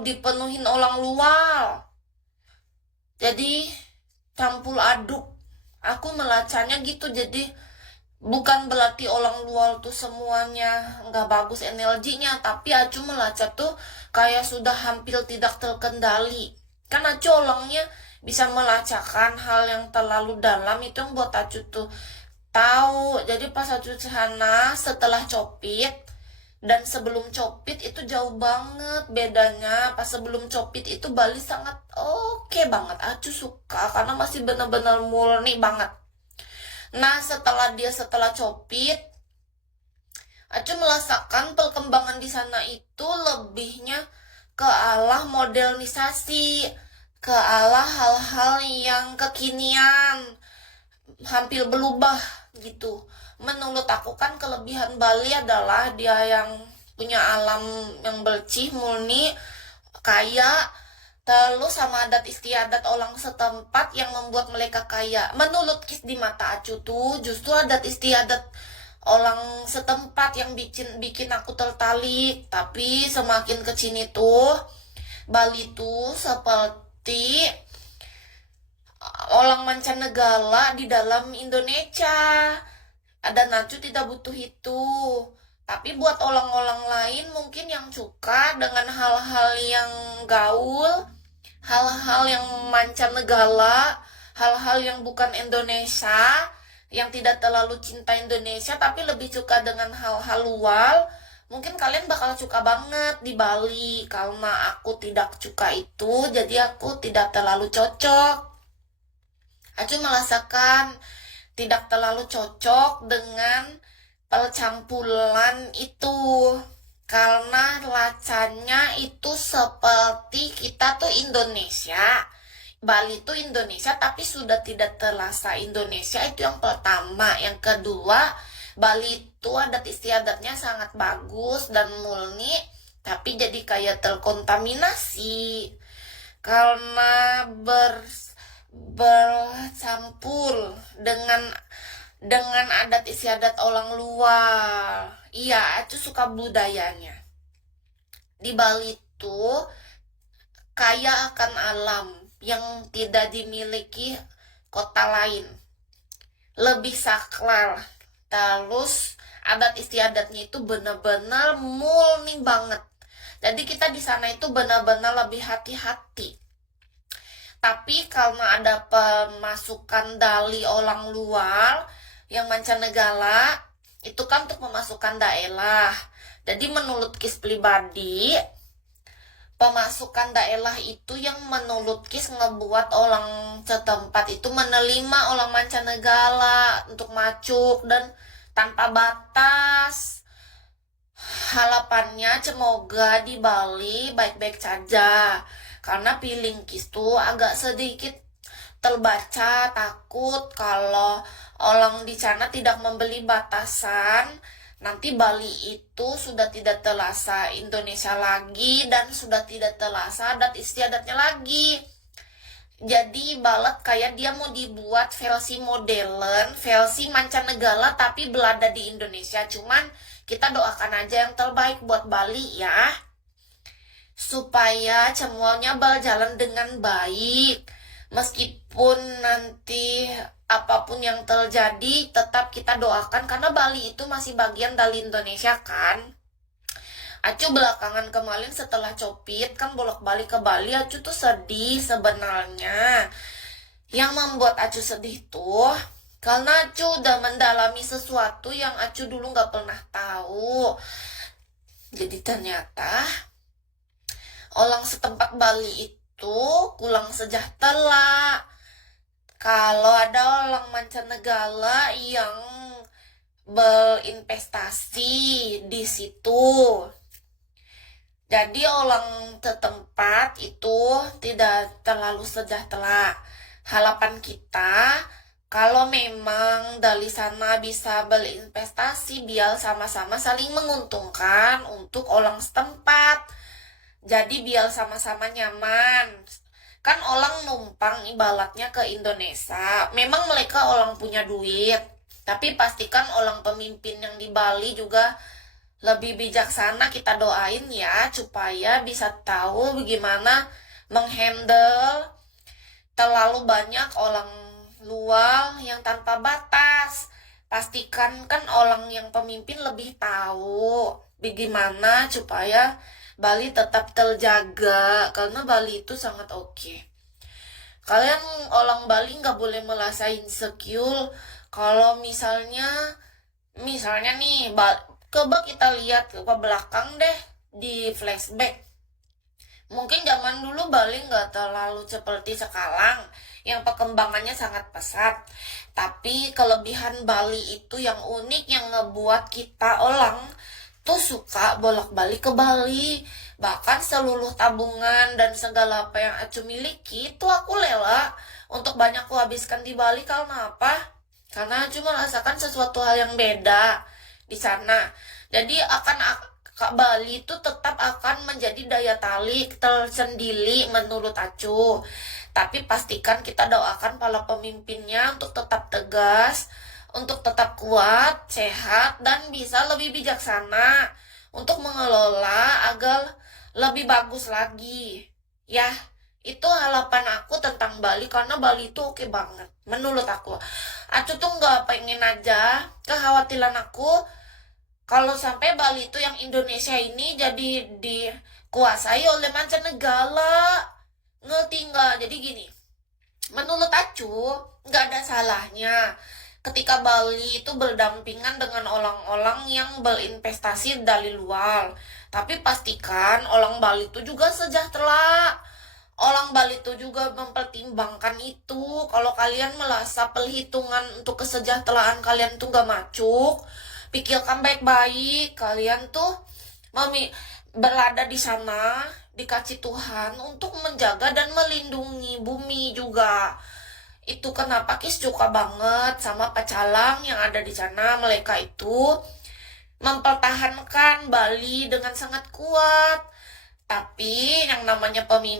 terlalu dipenuhin orang luar. Jadi campur aduk. Aku melacanya gitu, jadi bukan berarti orang luar tuh semuanya nggak bagus energinya, tapi Acu melacak tuh kayak sudah hampir tidak terkendali. Kan Acu orangnya bisa melacakkan hal yang terlalu dalam, itu yang buat Acu tuh tahu. Jadi pas Acu sana setelah copit dan sebelum copit itu jauh banget bedanya. Pas sebelum copit itu Bali sangat oke banget. Acu suka karena masih benar-benar murni banget. Nah, setelah copit, Acu merasakan perkembangan di sana itu lebihnya ke arah modernisasi, ke arah hal-hal yang kekinian, hampir berubah gitu. Menurut aku kan kelebihan Bali adalah dia yang punya alam yang bersih, murni, kaya, terus sama adat istiadat orang setempat yang membuat mereka kaya. Menurut Kis di mata Acu tuh justru adat istiadat orang setempat yang bikin bikin aku tertarik. Tapi semakin kesini tuh Bali tuh seperti orang mancanegara di dalam Indonesia. Dan Acu tidak butuh itu. Tapi buat orang-orang lain mungkin yang suka dengan hal-hal yang gaul, hal-hal yang mancanegara, hal-hal yang bukan Indonesia, yang tidak terlalu cinta Indonesia tapi lebih suka dengan hal-hal luar, mungkin kalian bakal suka banget di Bali. Karena aku tidak suka itu, jadi aku tidak terlalu cocok. Acu merasakan tidak terlalu cocok dengan percampuran itu, karena lacanya itu seperti kita tuh Indonesia, Bali tuh Indonesia tapi sudah tidak terasa Indonesia. Itu yang pertama. Yang kedua, Bali itu adat istiadatnya sangat bagus dan murni, tapi jadi kayak terkontaminasi karena bercampur dengan adat istiadat orang luar. Iya, Acu suka budayanya. Di Bali tuh kaya akan alam yang tidak dimiliki kota lain. Lebih sakral. Terus adat istiadatnya itu benar-benar murni banget. Jadi kita di sana itu benar-benar lebih hati-hati. Tapi karena ada pemasukan dari orang luar yang mancanegara, itu kan untuk memasukkan daerah. Jadi menurut Kis pribadi, pemasukan daerah itu yang menurut Kis ngebuat orang setempat itu menerima orang mancanegara untuk masuk dan tanpa batas. Harapannya semoga di Bali baik-baik saja. Karena feeling Kis tuh agak sedikit terbaca takut kalau orang di sana tidak membeli batasan. Nanti Bali itu sudah tidak terasa Indonesia lagi dan sudah tidak terasa adat istiadatnya lagi. Jadi balet kayak dia mau dibuat versi modern, versi mancanegara tapi berada di Indonesia. Cuman kita doakan aja yang terbaik buat Bali ya, supaya semuanya berjalan dengan baik. Meskipun nanti apapun yang terjadi, tetap kita doakan karena Bali itu masih bagian dari Indonesia kan. Acu belakangan kemarin setelah copit kan bolak-balik ke Bali, Acu tuh sedih sebenarnya. Yang membuat Acu sedih tuh karena Acu udah mendalami sesuatu yang Acu dulu gak pernah tahu. Jadi ternyata orang setempat Bali itu kurang sejahtera. Kalau ada orang mancanegara yang berinvestasi di situ, jadi orang setempat itu tidak terlalu sejahtera. Harapan kita kalau memang dari sana bisa berinvestasi biar sama-sama saling menguntungkan untuk orang setempat. Jadi biar sama-sama nyaman. Kan orang numpang ibaratnya ke Indonesia. Memang mereka orang punya duit, tapi pastikan orang pemimpin yang di Bali juga lebih bijaksana kita doain ya, supaya bisa tahu bagaimana menghandle terlalu banyak orang luar yang tanpa batas. Pastikan kan orang yang pemimpin lebih tahu bagaimana supaya Bali tetap terjaga, karena Bali itu sangat oke. Kalian orang Bali nggak boleh merasa insecure kalau misalnya nih, coba kita lihat ke belakang deh, di flashback. Mungkin zaman dulu Bali nggak terlalu seperti sekarang, yang perkembangannya sangat pesat. Tapi kelebihan Bali itu yang unik, yang ngebuat kita orang tuh suka bolak-balik ke Bali. Bahkan seluruh tabungan dan segala apa yang aku miliki itu aku rela untuk banyak aku habiskan di Bali. Karena apa? Karena cuma merasakan sesuatu hal yang beda di sana. Jadi Kak Bali itu tetap akan menjadi daya tarik tersendiri menurut Acu. Tapi pastikan kita doakan para pemimpinnya untuk tetap tegas, untuk tetap kuat, sehat, dan bisa lebih bijaksana untuk mengelola agar lebih bagus lagi. Ya, itu harapan aku tentang Bali, karena Bali itu oke banget menurut aku. Acu tuh nggak pengen aja, kekhawatiran aku kalau sampai Bali itu yang Indonesia ini jadi dikuasai oleh mancanegara. Ngerti nggak? Jadi gini, menurut Acu nggak ada salahnya ketika Bali itu berdampingan dengan orang-orang yang berinvestasi dari luar. Tapi pastikan orang Bali itu juga sejahtera. Orang Bali itu juga mempertimbangkan itu. Kalau kalian merasa perhitungan untuk kesejahteraan kalian tuh gak macuk, pikirkan baik-baik. Kalian tuh berada di sana, dikasih Tuhan untuk menjaga dan melindungi bumi juga. Itu kenapa Kis suka banget sama pecalang yang ada di sana. Mereka itu mempertahankan Bali dengan sangat kuat. Tapi yang namanya pemimpin